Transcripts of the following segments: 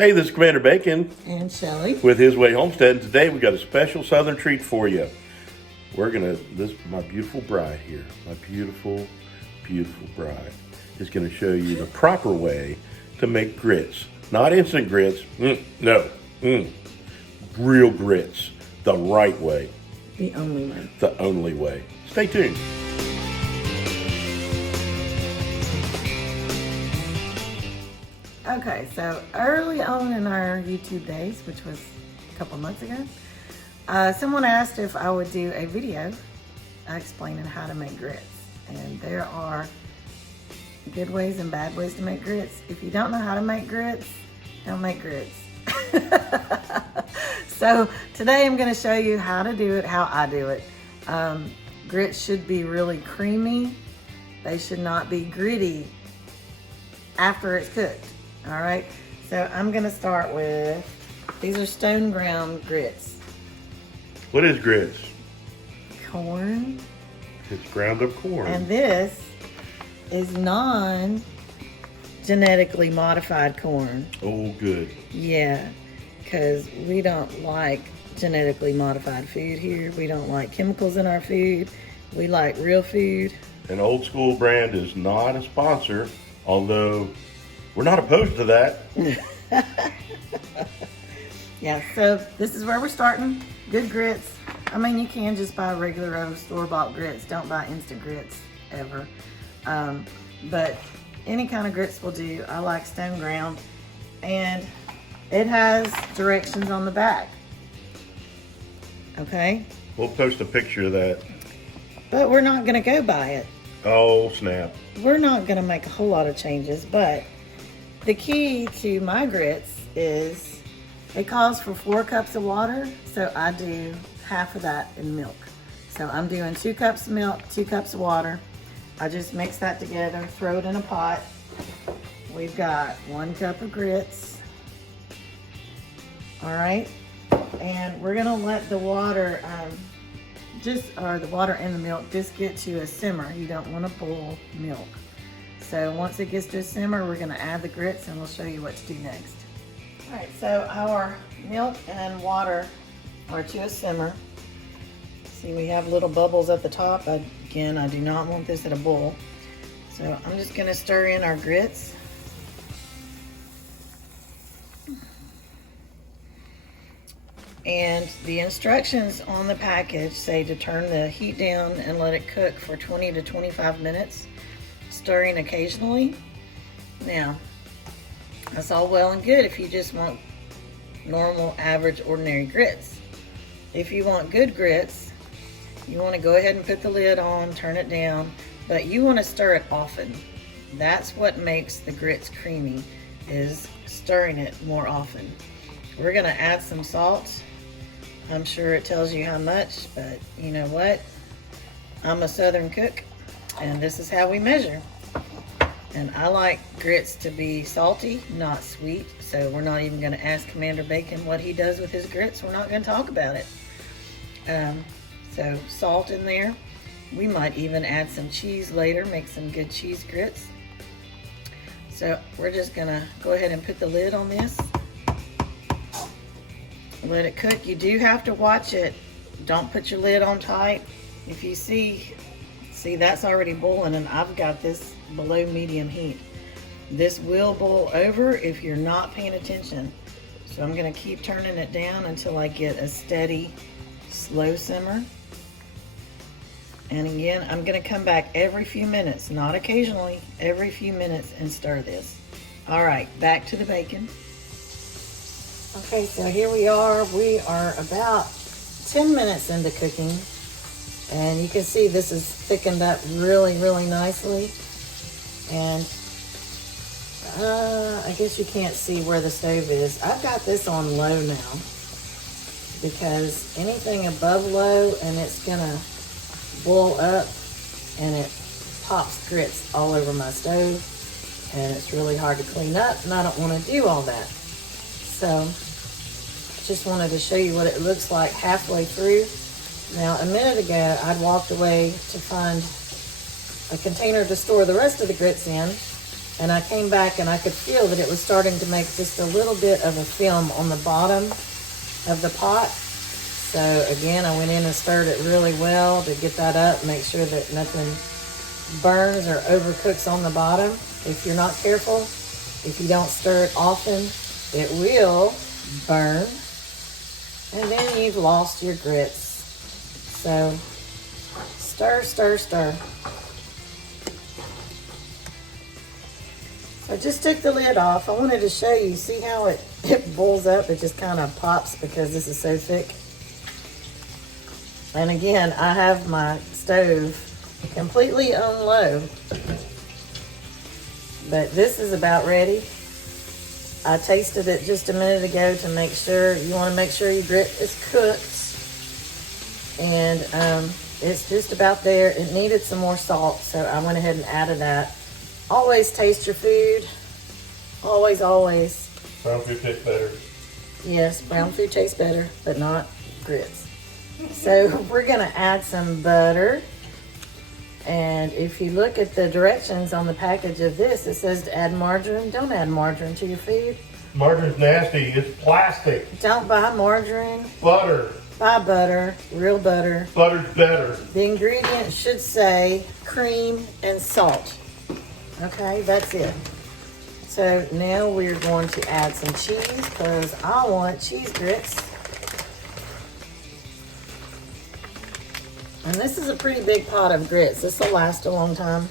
Hey, this is Commander Bacon And Shelly. with His Way Homestead, and today we got a special southern treat for you. This my beautiful bride here, my beautiful, beautiful bride, is gonna show you the proper way to make grits. Not instant grits, real grits, the right way. The only way. The only way. Stay tuned. Okay, so early on in our YouTube days, which was a couple months ago, someone asked if I would do a video explaining how to make grits. And there are good ways and bad ways to make grits. If you don't know how to make grits, don't make grits. So today I'm going to show you how to do it, how I do it. Grits should be really creamy. They should not be gritty after it's cooked. All right, so I'm gonna start with, these are stone ground grits. What is grits? Corn. It's ground up corn. And this is non-genetically modified corn. Oh, good. Yeah, because we don't like genetically modified food here. We don't like chemicals in our food. We like real food. An Old School brand is not a sponsor, although we're not opposed to that. Yeah, so this is where we're starting. Good grits. I mean, you can just buy regular old store-bought grits. Don't buy instant grits ever. But any kind of grits will do. I like stone ground. And it has directions on the back. Okay? We'll post a picture of that. But we're not going to go by it. Oh, snap. We're not going to make a whole lot of changes, but the key to my grits is it calls for 4 cups of water, so I do half of that in milk. So I'm doing 2 cups of milk, 2 cups of water. I just mix that together, throw it in a pot. We've got 1 cup of grits. All right, and we're gonna let the water, the water and the milk just get to a simmer. You don't want to boil milk. So once it gets to a simmer, we're gonna add the grits and we'll show you what to do next. All right, so our milk and water are to a simmer. See, we have little bubbles at the top. Again, I do not want this at a boil. So I'm just gonna stir in our grits. And the instructions on the package say to turn the heat down and let it cook for 20 to 25 minutes. Stirring occasionally. Now, that's all well and good if you just want normal, average, ordinary grits. If you want good grits, you want to go ahead and put the lid on, turn it down, but you want to stir it often. That's what makes the grits creamy, is stirring it more often. We're going to add some salt. I'm sure it tells you how much, but you know what? I'm a Southern cook, and this is how we measure. And I like grits to be salty, not sweet. So we're not even going to ask Commander Bacon what he does with his grits. We're not going to talk about it. So salt in there. We might even add some cheese later, make some good cheese grits. So we're just going to go ahead and put the lid on this. Let it cook. You do have to watch it. Don't put your lid on tight. If you see that's already boiling, and I've got this below medium heat. This will boil over if you're not paying attention. So I'm going to keep turning it down until I get a steady, slow simmer. And again, I'm going to come back every few minutes, not occasionally, every few minutes, and stir this. All right, back to the bacon. Okay, so here we are. We are about 10 minutes into cooking. And you can see this is thickened up really, really nicely. And I guess you can't see where the stove is. I've got this on low now because anything above low and it's gonna boil up and it pops grits all over my stove and it's really hard to clean up and I don't want to do all that. So just wanted to show you what it looks like halfway through. Now, a minute ago, I'd walked away to find a container to store the rest of the grits in, And I came back and I could feel that it was starting to make just a little bit of a film on the bottom of the pot. So again, I went in and stirred it really well to get that up, make sure that nothing burns or overcooks on the bottom. If you're not careful, if you don't stir it often, it will burn. And then you've lost your grits. So stir, stir, stir. I just took the lid off. I wanted to show you, see how it boils up? It just kind of pops because this is so thick. And again, I have my stove completely on low. But this is about ready. I tasted it just a minute ago to make sure. You want to make sure your grit is cooked. And it's just about there. It needed some more salt, so I went ahead and added that. Always taste your food. Always, always. Brown food tastes better. Yes, brown food tastes better, but not grits. So we're gonna add some butter. And if you look at the directions on the package of this, it says to add margarine. Don't add margarine to your food. Margarine's nasty. It's plastic. Don't buy margarine. Butter. Buy butter, real butter. Butter's better. The ingredients should say cream and salt. Okay, that's it. So now we're going to add some cheese because I want cheese grits. And this is a pretty big pot of grits. This will last a long time,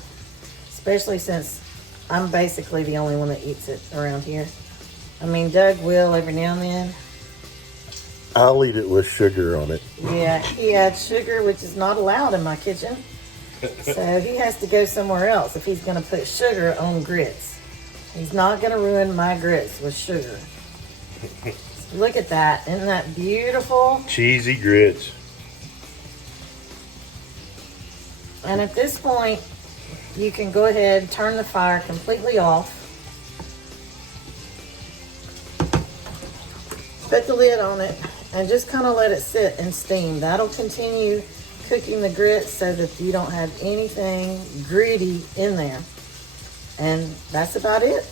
especially since I'm basically the only one that eats it around here. I mean, Doug will every now and then. I'll eat it with sugar on it. Yeah, he adds sugar, which is not allowed in my kitchen. So he has to go somewhere else if he's going to put sugar on grits. He's not going to ruin my grits with sugar. Look at that. Isn't that beautiful? Cheesy grits. And at this point, you can go ahead and turn the fire completely off. Put the lid on it and just kind of let it sit and steam. That'll continue cooking the grits so that you don't have anything gritty in there. And that's about it.